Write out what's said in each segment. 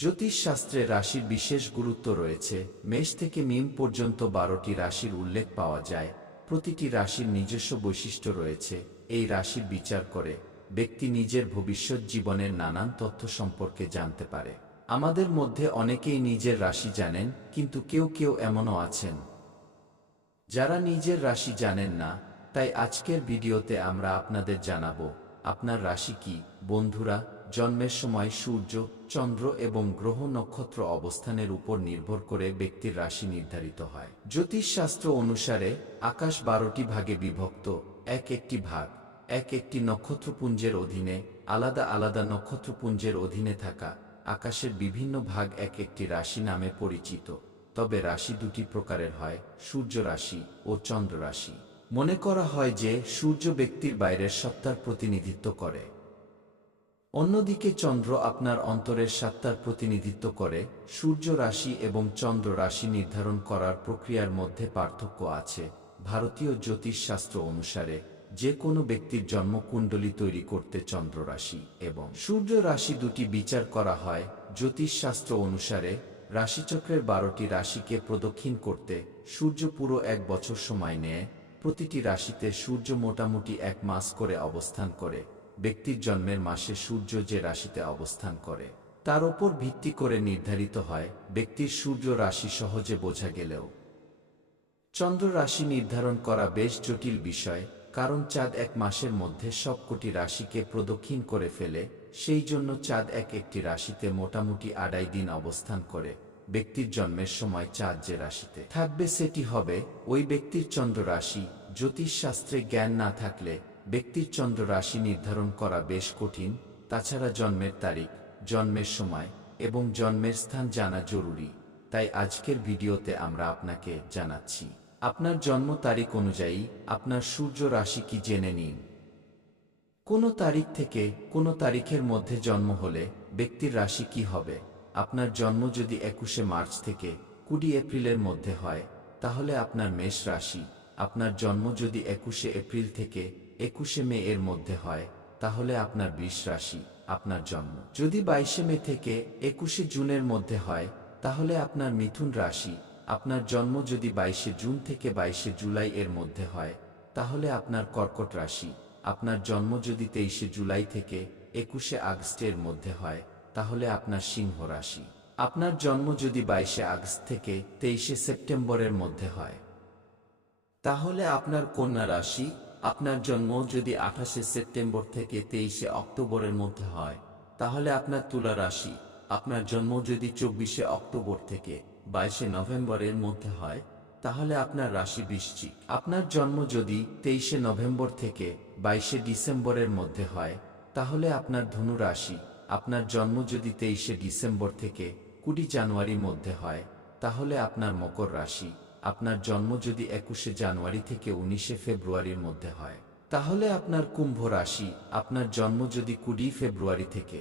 জ্যোতিষশাস্ত্রে রাশির বিশেষ গুরুত্ব রয়েছে। মেষ থেকে মীন পর্যন্ত 12টি রাশির উল্লেখ পাওয়া যায়। প্রতিটি রাশির নিজস্ব বৈশিষ্ট্য রয়েছে। এই রাশির বিচার করে ব্যক্তি নিজের ভবিষ্যৎ জীবনের নানান তথ্য সম্পর্কে জানতে পারে। আমাদের মধ্যে অনেকেই নিজের রাশি জানেন, কিন্তু কেউ কেউ এমনও আছেন যারা নিজের রাশি জানেন না। তাই আজকের ভিডিওতে আমরা আপনাদের জানাবো আপনার রাশি কি। বন্ধুরা, জন্মের সময় সূর্য, চন্দ্র এবং গ্রহ নক্ষত্র অবস্থানের উপর নির্ভর করে ব্যক্তির রাশি নির্ধারিত হয়। জ্যোতিষশাস্ত্র অনুসারে আকাশ 12টি ভাগে বিভক্ত। একটি ভাগ একটি নক্ষত্রপুঞ্জের অধীনে। আলাদা আলাদা নক্ষত্রপুঞ্জের অধীনে থাকা আকাশের বিভিন্ন ভাগ একটি রাশি নামে পরিচিত। তবে রাশি দুটি প্রকারের হয়, সূর্য রাশি ও চন্দ্র রাশি। মনে করা হয় যে সূর্য ব্যক্তির বাইরের সত্তার প্রতিনিধিত্ব করে, অন্যদিকে চন্দ্র আপনার অন্তরের সত্তার প্রতিনিধিত্ব করে। সূর্য রাশি এবং চন্দ্র রাশি নির্ধারণ করার প্রক্রিয়ার মধ্যে পার্থক্য আছে। ভারতীয় জ্যোতিষশাস্ত্র অনুসারে যে কোনো ব্যক্তির জন্মকুণ্ডলী তৈরি করতে চন্দ্র রাশি এবং সূর্য রাশি দুটি বিচার করা হয়। জ্যোতিষশাস্ত্র অনুসারে রাশিচক্রের 12টি রাশিকে প্রদক্ষিণ করতে সূর্য পুরো 1 বছর সময় নেয়। প্রতিটি রাশিতে সূর্য মোটামুটি 1 মাস করে অবস্থান করে। ব্যক্তির জন্মের মাসে সূর্য যে রাশিতে অবস্থান করে তার উপর ভিত্তি করে নির্ধারিত হয়। ব্যক্তির সূর্য রাশি সহজে বোঝা গেলেও চন্দ্র রাশি নির্ধারণ করা বেশ জটিল বিষয়, কারণ চাঁদ 1 মাসের মধ্যে সবকটি রাশিকে প্রদক্ষিণ করে ফেলে। সেই জন্য চাঁদ একটি রাশিতে মোটামুটি 2.5 দিন অবস্থান করে। ব্যক্তির জন্মের সময় চাঁদ যে রাশিতে থাকবে সেটি হবে ওই ব্যক্তির চন্দ্র রাশি। জ্যোতিষশাস্ত্রে জ্ঞান না থাকলে ব্যক্তির চন্দ্র রাশি নির্ধারণ করা বেশ কঠিন। তাছাড়া জন্মের তারিখ, জন্মের সময় এবং জন্মের স্থান জানা জরুরি। তাই আজকের ভিডিওতে আমরা আপনাকে জানাচ্ছি আপনার জন্ম তারিখ অনুযায়ী আপনার সূর্য রাশি কি জেনে নিন। কোনো তারিখ থেকে কোনো তারিখের মধ্যে জন্ম হলে ব্যক্তির রাশি কি হবে। আপনার জন্ম যদি 21শে মার্চ থেকে 20 এপ্রিলের মধ্যে হয় তাহলে আপনার মেষ রাশি। আপনার জন্ম যদি 21শে এপ্রিল থেকে 21শে মে এর মধ্যে হয় তাহলে আপনার বৃষ রাশি। আপনার জন্ম যদি 22শে মে থেকে 21শে জুনের মধ্যে হয় তাহলে আপনার মিথুন রাশি। আপনার জন্ম যদি 22শে জুন থেকে 22শে জুলাই এর মধ্যে হয় তাহলে আপনার কর্কট রাশি। আপনার জন্ম যদি 23শে জুলাই থেকে 21শে আগস্টের মধ্যে হয় তাহলে আপনার সিংহ রাশি। আপনার জন্ম যদি 22শে আগস্ট থেকে 23শে সেপ্টেম্বরের মধ্যে হয় তাহলে আপনার কন্যা রাশি। আপনার জন্ম যদি 28শে সেপ্টেম্বর থেকে 23শে অক্টোবরের মধ্যে হয় তাহলে আপনার তুলা রাশি। আপনার জন্ম যদি 24শে অক্টোবর থেকে 22শে নভেম্বরের মধ্যে হয় তাহলে আপনার রাশি বৃশ্চিক। আপনার জন্ম যদি 23শে নভেম্বর থেকে 22শে ডিসেম্বরের মধ্যে হয় তাহলে আপনার ধনু রাশি। আপনার জন্ম যদি 23শে ডিসেম্বর থেকে 20 জানুয়ারির মধ্যে হয় তাহলে আপনার মকর রাশি। আপনার জন্ম যদি 21শে জানুয়ারি থেকে 19শে ফেব্রুয়ারির মধ্যে হয় তাহলে আপনার কুম্ভ রাশি। আপনার জন্ম যদি 20 ফেব্রুয়ারি থেকে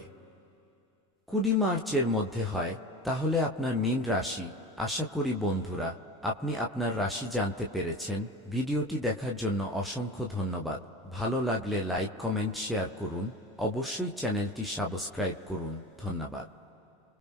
20 মার্চের মধ্যে হয় তাহলে আপনার মীন রাশি। আশা করি বন্ধুরা আপনি আপনার রাশি জানতে পেরেছেন। ভিডিওটি দেখার জন্য অসংখ্য ধন্যবাদ। ভালো লাগলে লাইক, কমেন্ট, শেয়ার করুন। অবশ্যই চ্যানেলটি সাবস্ক্রাইব করুন। ধন্যবাদ।